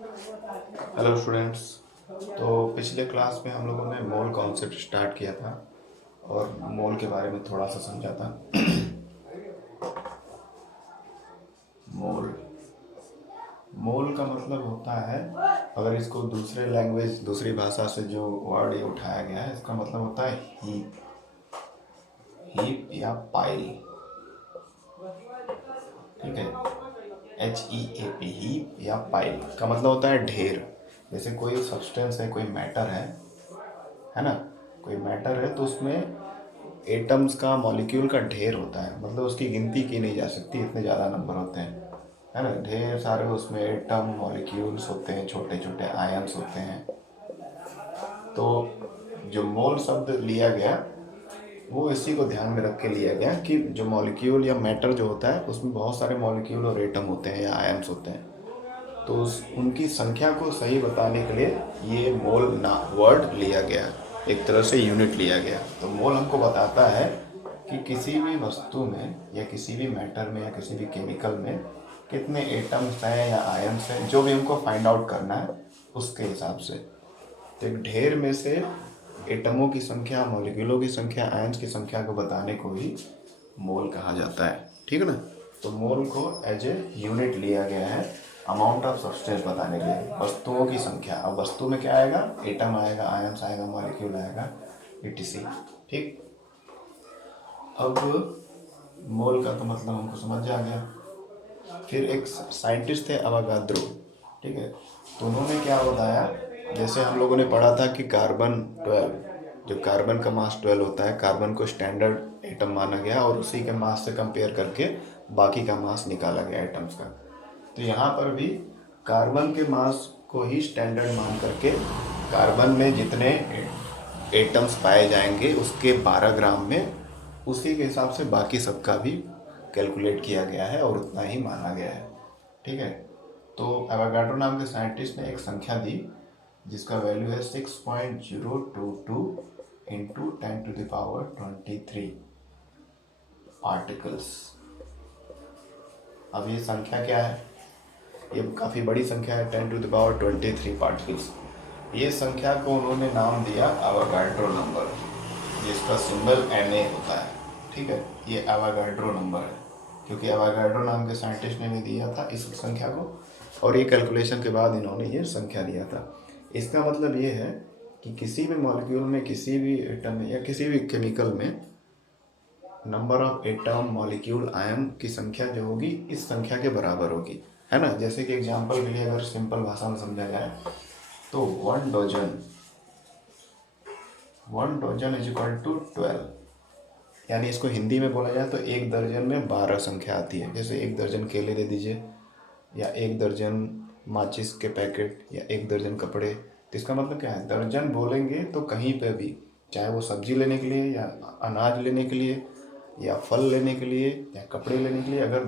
Hello students. तो पिछले class में हम लोगों ने मोल कॉन्सेप्ट स्टार्ट किया था और मोल के बारे में थोड़ा सा समझा था। मोल मोल का मतलब होता है, अगर इसको दूसरे लैंग्वेज दूसरी भाषा से जो वर्ड ये उठाया गया है, इसका मतलब होता है हीप। हीप या पाइल, ठीक है। HEAP, हीप या पाइल का मतलब होता है ढेर। जैसे कोई सब्सटेंस है, कोई मैटर है ना। कोई मैटर है तो उसमें एटम्स का, मॉलिक्यूल का ढेर होता है, मतलब उसकी गिनती की नहीं जा सकती, इतने ज़्यादा नंबर होते हैं, है ना। ढेर सारे उसमें एटम मॉलिक्यूल्स होते हैं, छोटे छोटे आयन्स होते हैं। तो जो मोल शब्द लिया गया वो इसी को ध्यान में रख के लिया गया कि जो मॉलिक्यूल या मैटर जो होता है उसमें बहुत सारे मॉलिक्यूल और एटम होते हैं या आयन्स होते हैं। तो उनकी संख्या को सही बताने के लिए ये मोल ना वर्ड लिया गया, एक तरह से यूनिट लिया गया। तो मोल हमको बताता है कि किसी भी वस्तु में या किसी भी मैटर में या किसी भी केमिकल में कितने एटम्स हैं या आयन्स हैं, जो भी हमको फाइंड आउट करना है उसके हिसाब से। तो एक ढेर में से एटमों की संख्या, मॉलिक्यूलों की संख्या, आयन्स की संख्या को बताने को ही मोल कहा जाता है, ठीक है ना। तो मोल को एज ए यूनिट लिया गया है अमाउंट ऑफ सब्सटेंस बताने के लिए, वस्तुओं की संख्या। अब वस्तु में क्या आएगा? एटम आएगा, आयन्स आएगा, मॉलिक्यूल आएगा, etc। ठीक। अब मोल का तो मतलब हमको समझ आ गया। फिर एक साइंटिस्ट थे अवागाद्रो, ठीक है। तो उन्होंने क्या बताया, जैसे हम लोगों ने पढ़ा था कि कार्बन 12, जो कार्बन का मास 12 होता है, कार्बन को स्टैंडर्ड एटम माना गया और उसी के मास से कंपेयर करके बाकी का मास निकाला गया एटम्स का। तो यहाँ पर भी कार्बन के मास को ही स्टैंडर्ड मान करके कार्बन में जितने एटम्स पाए जाएंगे उसके 12 ग्राम में, उसी के हिसाब से बाकी सबका भी कैलकुलेट किया गया है और उतना ही माना गया है, ठीक है। तो एवोगाड्रो नाम के साइंटिस्ट ने एक संख्या दी जिसका वैल्यू है 6.022 इंटू 10⁻23 पार्टिकल्स। अब ये संख्या क्या है? ये काफ़ी बड़ी संख्या है, 10⁻23 पार्टिकल्स। ये संख्या को उन्होंने नाम दिया एवोगाड्रो नंबर, जिसका सिंबल Na होता है, ठीक है। ये एवोगाड्रो नंबर है क्योंकि एवोगाड्रो नाम के साइंटिस्ट ने भी दिया था इस संख्या को, और ये कैलकुलेशन के बाद इन्होंने ये संख्या दिया था। इसका मतलब ये है कि किसी भी मॉलिक्यूल में, किसी भी एटम में या किसी भी केमिकल में number of atom, molecule, ion की संख्या जो होगी इस संख्या के बराबर होगी, है ना। जैसे कि एग्जांपल के लिए अगर सिंपल भाषा में समझा जाए तो 1 डजन इज इक्वल टू 12, यानी इसको हिंदी में बोला जाए तो 1 दर्जन में 12 संख्या आती है। जैसे 1 दर्जन केले दे दीजिए, या 1 दर्जन माचिस के पैकेट, या 1 दर्जन कपड़े। तो इसका मतलब क्या है? दर्जन बोलेंगे तो कहीं पे भी, चाहे वो सब्जी लेने के लिए या अनाज लेने के लिए या फल लेने के लिए या कपड़े लेने के लिए, अगर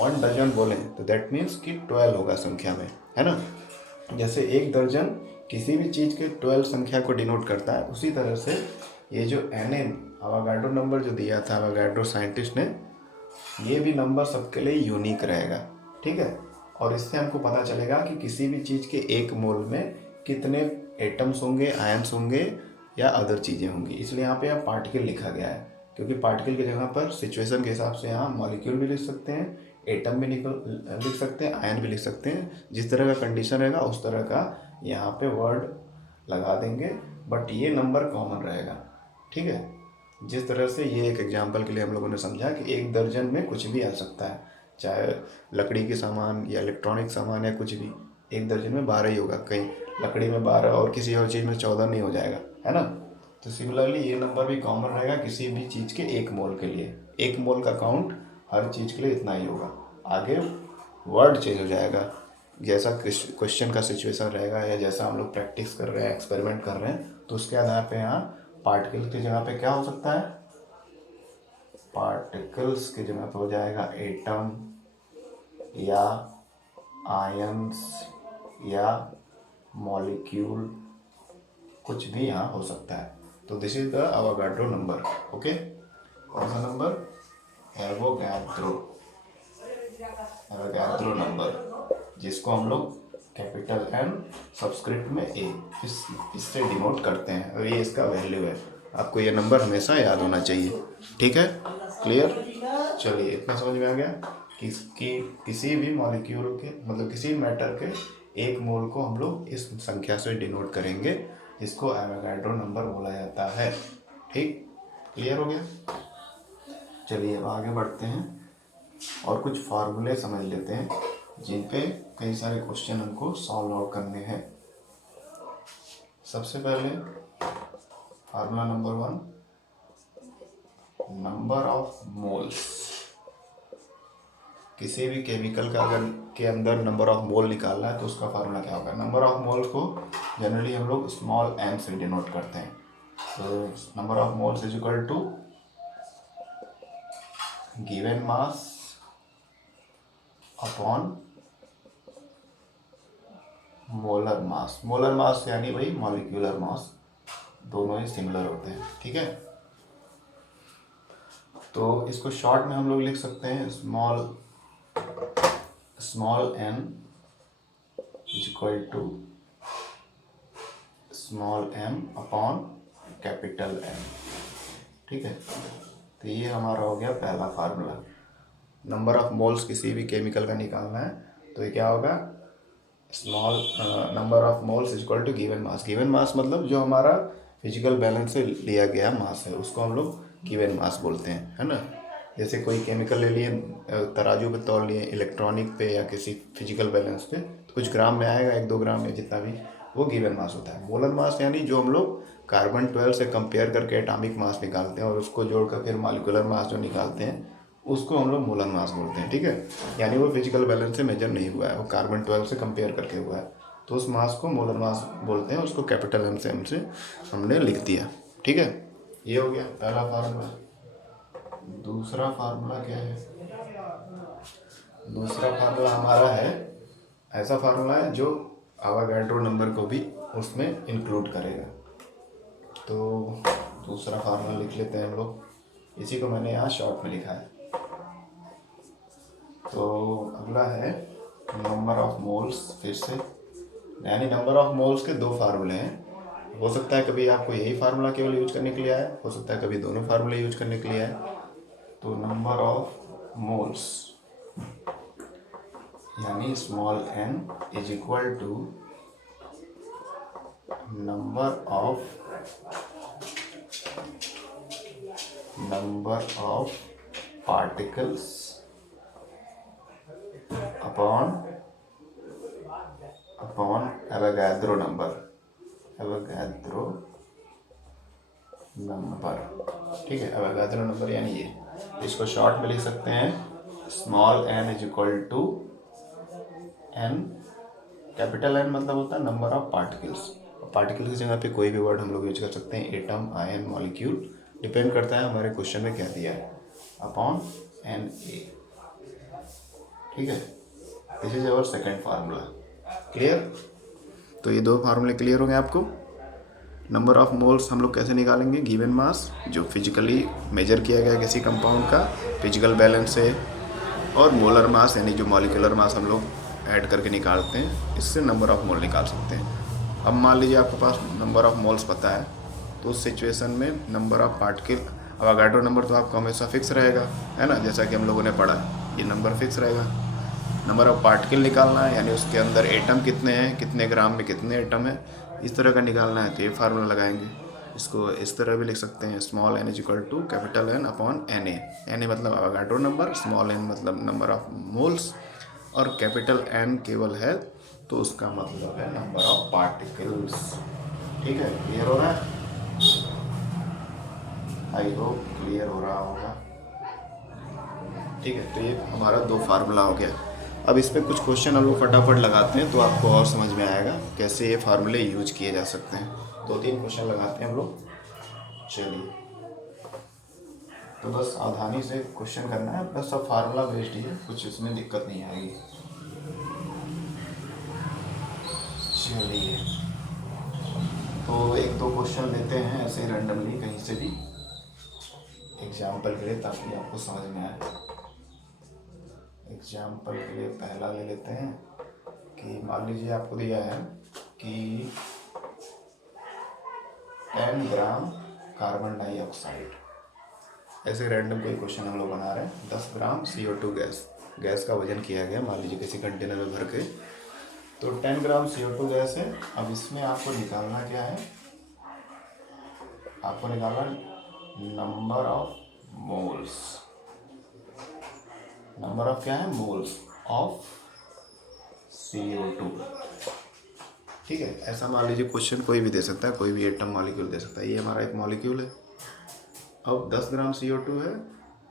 1 डजन बोलें तो दैट मीन्स कि 12 होगा संख्या में, है ना। जैसे 1 दर्जन किसी भी चीज़ के 12 संख्या को डिनोट करता है, उसी तरह से ये जो Na अवागाड्रो नंबर जो दिया था अवागाड्रो साइंटिस्ट ने, ये भी नंबर सबके लिए यूनिक रहेगा, ठीक है। और इससे हमको पता चलेगा कि किसी भी चीज़ के एक मोल में कितने एटम्स होंगे, आयन्स होंगे या अदर चीज़ें होंगी। इसलिए यहाँ पे यहाँ पार्टिकल लिखा गया है, क्योंकि पार्टिकल की जगह पर सिचुएशन के हिसाब से यहाँ मॉलिक्यूल भी लिख सकते हैं, एटम भी लिख सकते हैं, आयन भी लिख सकते हैं। जिस तरह का कंडीशन रहेगा उस तरह का यहाँ पे वर्ड लगा देंगे, बट ये नंबर कॉमन रहेगा, ठीक है। जिस तरह से ये एक एग्जांपल के लिए हम लोगों ने समझा कि 1 दर्जन में कुछ भी आ सकता है, चाहे लकड़ी के सामान या इलेक्ट्रॉनिक सामान या कुछ भी। 1 दर्जन में 12 ही होगा, कहीं लकड़ी में 12 और किसी और चीज़ में 14 नहीं हो जाएगा, है ना। तो सिमिलरली ये नंबर भी कॉमन रहेगा किसी भी चीज़ के एक मोल के लिए। एक मोल का काउंट हर चीज़ के लिए इतना ही होगा। आगे वर्ड चेंज हो जाएगा, जैसा क्वेश्चन का सिचुएशन रहेगा या जैसा हम लोग प्रैक्टिस कर रहे हैं, एक्सपेरिमेंट कर रहे हैं, तो उसके आधार पे यहाँ पार्टिकल की जगह पे क्या हो सकता है? पार्टिकल्स की जगह पे हो जाएगा एटम या आयंस या मॉलिक्यूल, कुछ भी यहाँ हो सकता है। तो this is the Avogadro number, okay. कौन सा नंबर? एवोगाड्रो नंबर, जिसको हम लोग कैपिटल एन सब्सक्रिप्ट में ए, इससे डिनोट करते हैं और ये इसका वैल्यू है। आपको ये नंबर हमेशा याद होना चाहिए। ठीक है, क्लियर? चलिए, इतना समझ में आ गया कि किसी भी मॉलिक्यूल के मतलब किसी मैटर के एक मोल को हम लोग इस संख्या से डिनोट करेंगे, जिसको एवोगाड्रो नंबर बोला जाता है। ठीक, क्लियर हो गया? चलिए अब आगे बढ़ते हैं और कुछ फार्मूले समझ लेते हैं जिन पे कई सारे क्वेश्चन हमको सॉल्व आउट करने हैं। सबसे पहले formula number 1, number of moles. किसी भी केमिकल का अगर के अंदर नंबर ऑफ मोल निकालना है तो उसका फार्मूला क्या होगा? नंबर ऑफ मोल को जनरली हम लोग स्मॉल m से डिनोट करते हैं। तो number of moles is equal to given mass upon molar mass. Molar mass यानी भाई मॉलिक्यूलर मास, दोनों ही सिमिलर होते हैं। ठीक है, तो इसको शॉर्ट में हम लोग लिख सकते हैं small n is equal to small m upon capital M। ठीक है, तो ये हमारा हो गया पहला फार्मूला। नंबर ऑफ मोल्स किसी भी केमिकल का निकालना है तो ये क्या होगा? Small number of moles is equal to given mass. Given mass मतलब जो हमारा फिजिकल बैलेंस से लिया गया मास है उसको हम लोग गिवन मास बोलते हैं, है ना। जैसे कोई केमिकल ले लिए, तराजू पे तौल लिए, इलेक्ट्रॉनिक पे या किसी फिजिकल बैलेंस पे, तो कुछ ग्राम में आएगा, 1-2 ग्राम में जितना भी, वो गिवन मास होता है। मोलर मास यानी जो हम लोग कार्बन 12 से कंपेयर करके एटॉमिक मास निकालते हैं और उसको जोड़कर फिर मॉलिक्यूलर मास जो निकालते हैं उसको हम लोग मोलर मास बोलते हैं। ठीक है, यानी वो फिजिकल बैलेंस से मेजर नहीं हुआ है, वो कार्बन 12 से कंपेयर करके हुआ है, तो उस मास को मोलर मास बोलते हैं। उसको कैपिटल M से हमने लिख दिया। ठीक है, ये हो गया पहला फार्मूला। दूसरा फार्मूला क्या है? दूसरा फार्मूला हमारा है, ऐसा फार्मूला है जो एवोगाड्रो नंबर को भी उसमें इंक्लूड करेगा। तो दूसरा फार्मूला लिख लेते हैं हम लोग, इसी को मैंने यहाँ शॉर्ट में लिखा है। तो अगला है नंबर ऑफ मोल्स। फिर से यानी नंबर ऑफ मोल्स के 2 फार्मूले हैं। हो सकता है कभी आपको यही फार्मूला केवल यूज करने के लिए आए, हो सकता है कभी दोनों फार्मूले यूज करने के लिए आए। तो नंबर ऑफ मोल्स यानी small n is equal to number of particles upon Avogadro number. ठीक है, एवोगाड्रो नंबर यानी ये, इसको शॉर्ट में लिख सकते हैं small n is equal to n, capital N मतलब होता है नंबर ऑफ पार्टिकल्स। पार्टिकल की जगह पे कोई भी वर्ड हम लोग यूज कर सकते हैं, एटम, आयन, मॉलिक्यूल, डिपेंड करता है हमारे क्वेश्चन में क्या दिया है, अपॉन Na। ठीक है, this is our second formula. Clear? तो ये 2 फार्मूले क्लियर हो गए आपको। नंबर ऑफ मोल्स हम लोग कैसे निकालेंगे? गिवन मास जो फिजिकली मेजर किया गया किसी कंपाउंड का फिजिकल बैलेंस से, और मोलर मास यानी जो मॉलिक्यूलर मास हम लोग ऐड करके निकालते हैं, इससे नंबर ऑफ मोल निकाल सकते हैं। अब मान लीजिए आपके पास नंबर ऑफ मोल्स पता है, तो उस सिचुएशन में number of particle, Avogadro number तो आपको हमेशा फिक्स रहेगा, है ना, जैसा कि हम लोगों ने पढ़ा, ये नंबर फिक्स रहेगा। नंबर ऑफ पार्टिकल निकालना है यानी उसके अंदर एटम कितने हैं, कितने ग्राम में कितने एटम है, इस तरह का निकालना है, तो ये फार्मूला लगाएंगे। इसको इस तरह भी लिख सकते हैं, small n is equal to capital N upon Na। Na मतलब एवोगाड्रो नंबर, स्मॉल n मतलब नंबर ऑफ मोल्स, और कैपिटल N केवल है तो उसका मतलब है नंबर ऑफ पार्टिकल्स। ठीक है, क्लियर हो रहा है? आई होप क्लियर हो रहा होगा। ठीक है, तो ये हमारा 2 फार्मूला हो गया। अब इस पर कुछ क्वेश्चन हम लोग फटाफट लगाते हैं तो आपको और समझ में आएगा कैसे ये फार्मूले यूज किए जा सकते हैं। 2-3 क्वेश्चन लगाते हैं हम लोग। चलिए, तो बस सावधानी से क्वेश्चन करना है, बस सब फार्मूला बेस्ड ही है, कुछ इसमें दिक्कत नहीं आएगी। चलिए, तो 1-2 क्वेश्चन लेते हैं ऐसे रैंडमली कहीं से भी, एग्जाम्पल के लिए, ताकि आपको समझ में आए। एग्जाम्पल के लिए पहला ले लेते हैं कि मान लीजिए आपको दिया है कि 10 ग्राम कार्बन डाइऑक्साइड, ऐसे रैंडम कोई क्वेश्चन हम लोग बना रहे हैं। 10 ग्राम CO2 गैस का वजन किया गया मान लीजिए किसी कंटेनर में भर के, तो 10 ग्राम CO2 गैस है। अब इसमें आपको निकालना क्या है, आपको निकालना number of moles, number of क्या है, मोल्स ऑफ CO2। ठीक है, ऐसा मान लीजिए क्वेश्चन कोई भी दे सकता है, कोई भी एटम मॉलिक्यूल दे सकता है। ये हमारा एक मॉलिक्यूल है, अब 10 ग्राम CO2 है,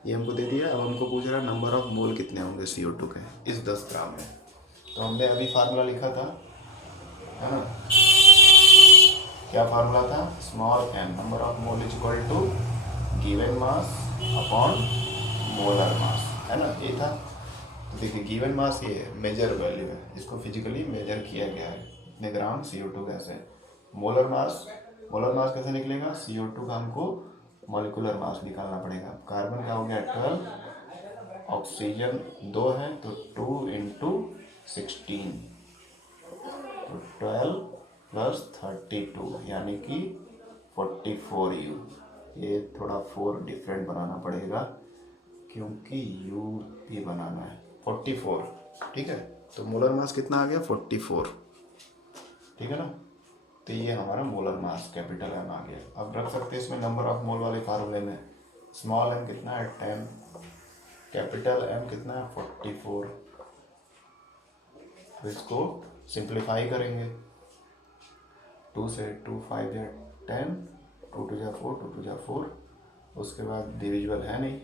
ये हमको दे दिया। अब हमको पूछ रहा है नंबर ऑफ मोल कितने होंगे CO2 के इस 10 ग्राम में। तो हमने अभी फार्मूला लिखा था, है ना, क्या फार्मूला था, small n number of mole is equal to given mass upon molar mass, है ना, ये था। तो देखिए गिवन मास ये मेजर वैल्यू है, इसको फिजिकली मेजर किया गया है, इतने ग्राम CO2 गैस है। मोलर मास कैसे निकलेगा, CO2 का हमको मॉलिक्यूलर मास निकालना पड़ेगा। कार्बन का हो गया 12, ऑक्सीजन 2 है तो 2 इंटू 16, तो 12 प्लस 32 यानी कि 44U। ये थोड़ा 4 डिफरेंट बनाना पड़ेगा क्योंकि U भी बनाना है 44, ठीक है। तो मोलर मास कितना आ गया 44, ठीक है ना। तो ये हमारा मोलर मास कैपिटल M आ गया। अब रख सकते हैं इसमें नंबर ऑफ मोल वाले फार्मूले में, स्मॉल m कितना है 10, कैपिटल M कितना है 44। तो इसको सिंप्लीफाई करेंगे, 2 से 2 5 या 10, 2 2 जा 4, 2 2 जा 4, उसके बाद डिविजिबल है नहीं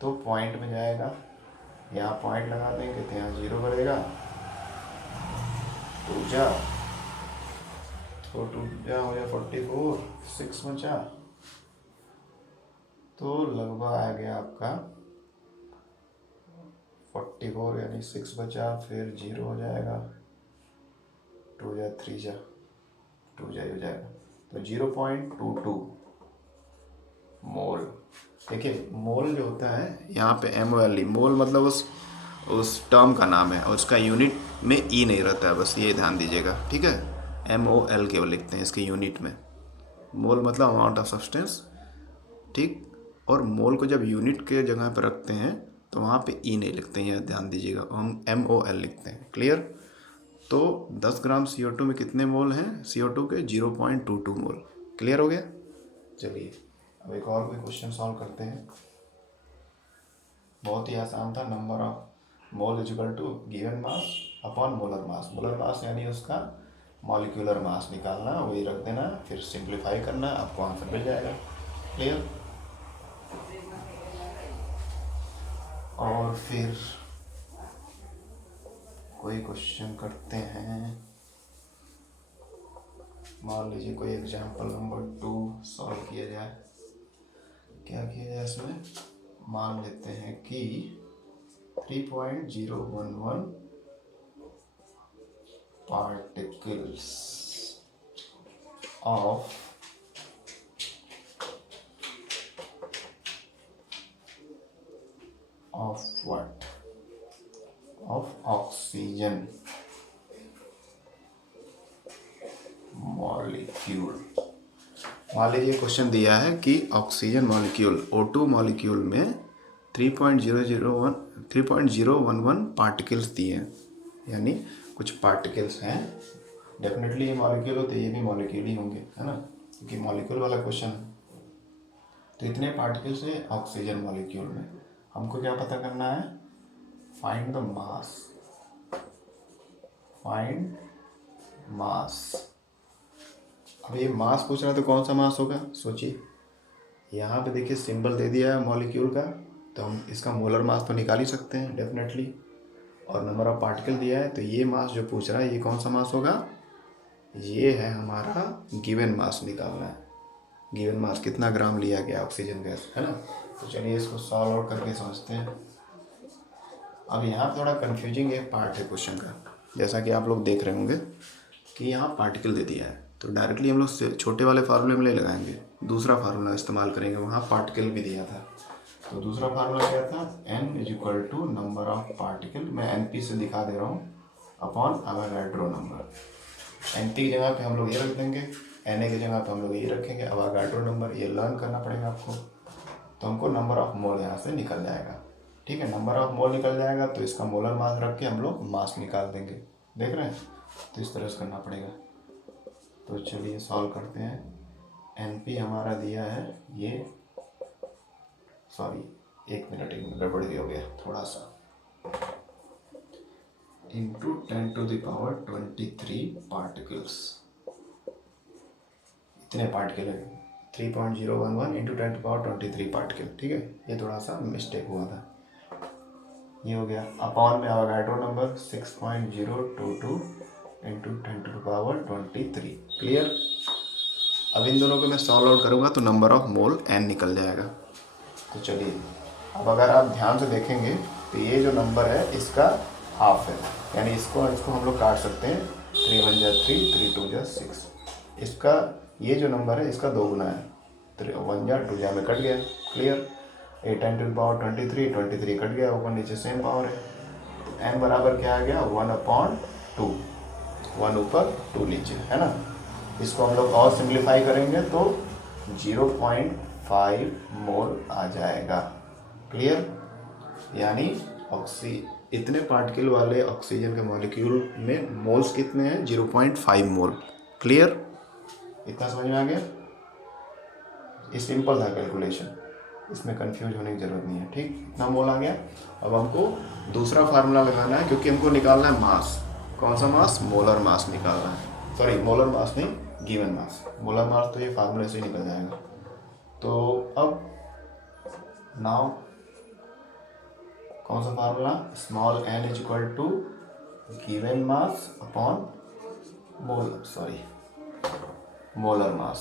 तो पॉइंट में जाएगा, यहाँ पॉइंट लगा देंगे तो यहाँ 0 बनेगा, 2 जा तो 2 जा हो गया 44, 6 बचा, तो लगभग आ गया आपका 44 यानी 6 बचा, फिर 0 हो जाएगा, 2 जा 3 जा 2 जा हो जाएगा, तो 0.22 मोल। देखिए मोल जो होता है यहाँ पे MOL, मोल मतलब उस टर्म का नाम है और उसका यूनिट में ई नहीं रहता है, बस ये ध्यान दीजिएगा, ठीक है। MOL केवल लिखते हैं इसके यूनिट में, मोल मतलब अमाउंट ऑफ सब्सटेंस, ठीक। और मोल को जब यूनिट के जगह पर रखते हैं तो वहाँ पे ई नहीं लिखते हैं, ध्यान दीजिएगा, हम MOL लिखते हैं, क्लियर। तो 10 ग्राम CO2 में कितने मोल हैं CO2 के, 0.22 मोल, क्लियर हो गया। चलिए अब एक और कोई क्वेश्चन सॉल्व करते हैं, बहुत ही आसान था। Number of mole is equal to given mass upon molar mass, molar mass यानी उसका मॉलिक्यूलर मास निकालना, वही रख देना, फिर सिंप्लीफाई करना, आपको आंसर मिल जाएगा, क्लियर। और फिर कोई क्वेश्चन करते हैं, मान लीजिए कोई एग्जाम्पल नंबर 2 सॉल्व किया जाए। क्या किया जाए इसमें, मान लेते हैं कि 3.011 particles of what, of oxygen molecule. मान लीजिए क्वेश्चन दिया है कि ऑक्सीजन मॉलिक्यूल O2 मॉलिक्यूल में 3.011 पार्टिकल्स दिए हैं, यानी कुछ पार्टिकल्स हैं। डेफिनेटली ये मॉलिक्यूल हो तो ये भी मॉलिक्यूल ही होंगे, है ना, क्योंकि मॉलिक्यूल वाला क्वेश्चन है। तो इतने पार्टिकल्स हैं ऑक्सीजन मॉलिक्यूल में, हमको क्या पता करना है, फाइंड द मास, फाइंड मास। अब ये मास पूछ रहा है तो कौन सा मास होगा, सोचिए। यहाँ पे देखिए सिंबल दे दिया है मॉलिक्यूल का, तो हम इसका मोलर मास तो निकाल ही सकते हैं डेफिनेटली, और नंबर ऑफ पार्टिकल दिया है, तो ये मास जो पूछ रहा है ये कौन सा मास होगा, ये है हमारा गिवन मास निकालना है। गिवन मास कितना ग्राम लिया गया ऑक्सीजन गैस, है ना। तो चलिए इसको सॉल्व आउट करके समझते हैं। अब यहाँ थोड़ा कन्फ्यूजिंग एक पार्ट है क्वेश्चन का, जैसा कि आप लोग देख रहे होंगे कि यहाँ पार्टिकल दे दिया है, तो डायरेक्टली हम लोग छोटे वाले फार्मूले में नहीं लगाएंगे, दूसरा फार्मूला इस्तेमाल करेंगे। वहाँ पार्टिकल भी दिया था, तो दूसरा फार्मूला क्या था, N is equal to number of particle, मैं NP से दिखा दे रहा हूँ, अपॉन अवोगाड्रो नंबर। NP की जगह पे हम लोग ये रख देंगे, Na की जगह पे हम लोग ये रखेंगे अवोगाड्रो नंबर। ये लर्न करना पड़ेगा आपको। तो हमको नंबर ऑफ मोल यहाँ से निकल जाएगा। ठीक है, नंबर ऑफ मोल निकल जाएगा तो इसका मोलर मास रख के हम लोग मास निकाल देंगे। देख रहे हैं, तो इस तरह से करना पड़ेगा। तो चलिए सॉल्व करते हैं। NP हमारा दिया है ये, सॉरी एक मिनट गड़बड़ हो गया थोड़ा सा, इंटू 10⁻23 पार्टिकल्स। इतने पार्टिकल है 3.011 इंटू 10⁻23 पार्टिकल। ठीक है, ये थोड़ा सा मिस्टेक हुआ था। ये हो गया अपॉन में अवोगाड्रो नंबर 6.022 इंटू 10⁻23। क्लियर। अब इन दोनों को मैं सॉल्व आउट करूँगा तो नंबर ऑफ मोल n निकल जाएगा। तो चलिए, अब अगर आप ध्यान से देखेंगे तो ये जो नंबर है इसका हाफ है, यानी इसको हम लोग काट सकते हैं। 3 1 जा 3, 3 2 जा 6। इसका ये जो नंबर है इसका 2 गुना है, 3 1 जा 2 जा में कट गया। क्लियर। 8 10⁻23, 23 कट गया, ऊपर नीचे सेम पावर है। तो n बराबर क्या आ गया 1/2, 1 ऊपर 2 नीचे, है ना। इसको हम लोग और सिंप्लीफाई करेंगे तो 0.5 मोल आ जाएगा। क्लियर। यानी इतने पार्टिकल वाले ऑक्सीजन के मॉलिक्यूल में मोल्स कितने हैं 0.5 मोल। क्लियर। इतना समझ में आ गया। ये सिंपल था कैलकुलेशन, इसमें कंफ्यूज होने की जरूरत नहीं है। ठीक, इतना मोल आ गया। अब हमको दूसरा फार्मूला लगाना है, क्योंकि हमको निकालना है मास। कौन सा मास? मोलर मास निकालना है। सॉरी, मोलर मास नहीं, गिवन मास। मोलर मास तो ये फार्मूले से ही निकल जाएगा। तो अब नाउ कौन सा formula? Small n is equal to given mass upon molar mass.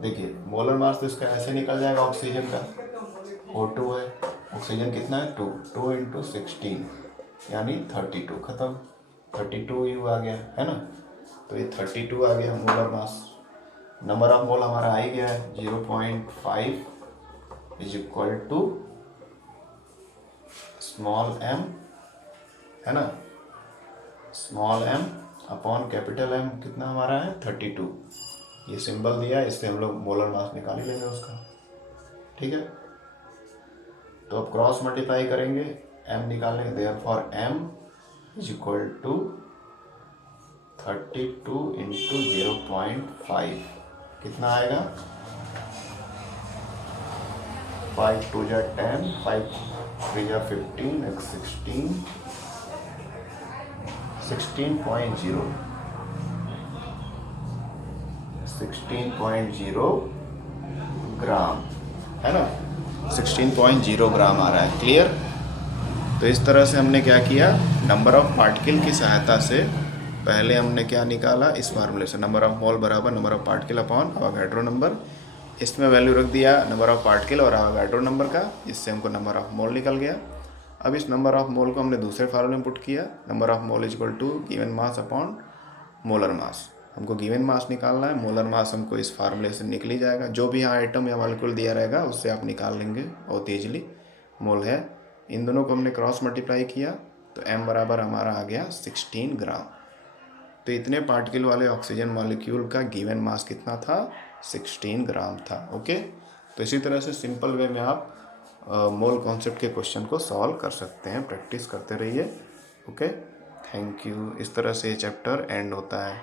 देखिए, मोलर मास तो इसका ऐसे निकल जाएगा ऑक्सीजन का, O2 है, ऑक्सीजन कितना है 2 इंटू 16 यानी 32। खत्म, 32 यू आ गया, है ना। तो ये 32 आ गया molar mass. Number of mole हमारा आ ही गया है 0.5 is equal to small m, है ना, small m upon capital M कितना हमारा है 32। ये सिंबल दिया, इससे हम लोग मोलर मास निकाल ही लेंगे उसका। ठीक है, तो अब क्रॉस मल्टीप्लाई करेंगे, m निकालेंगे, therefore m is equal to 32 into 0.5 कितना आएगा 5 2 जा 10, 5 3 जा 15, 16, 16.0 ग्राम, है ना। 16.0 ग्राम आ रहा है। क्लियर। तो इस तरह से हमने क्या किया, नंबर ऑफ पार्टिकल की सहायता से पहले हमने क्या निकाला, इस फार्मूले से नंबर ऑफ मोल बराबर number of particle upon Avogadro number. इसमें वैल्यू रख दिया नंबर ऑफ पार्टिकल और अवोगाड्रो नंबर का, इससे हमको नंबर ऑफ मोल निकल गया। अब इस नंबर ऑफ मोल को हमने दूसरे फार्मूले में पुट किया, number of mole is equal to given mass upon molar mass. हमको गिवन मास निकालना है, मोलर मास हमको इस फार्मूले से निकल ही जाएगा। जो भी यहाँ आइटम या मॉलिक्यूल दिया रहेगा उससे आप निकाल लेंगे बहुत ईजिली। मोल है, इन दोनों को हमने क्रॉस मल्टीप्लाई किया तो m बराबर हमारा आ गया 16 ग्राम। तो इतने पार्टिकल वाले ऑक्सीजन मॉलिक्यूल का गिवन मास कितना था 16 ग्राम था। ओके, तो इसी तरह से सिंपल वे में आप मोल कॉन्सेप्ट के क्वेश्चन को सॉल्व कर सकते हैं। प्रैक्टिस करते रहिए। Okay, thank you. इस तरह से चैप्टर एंड होता है।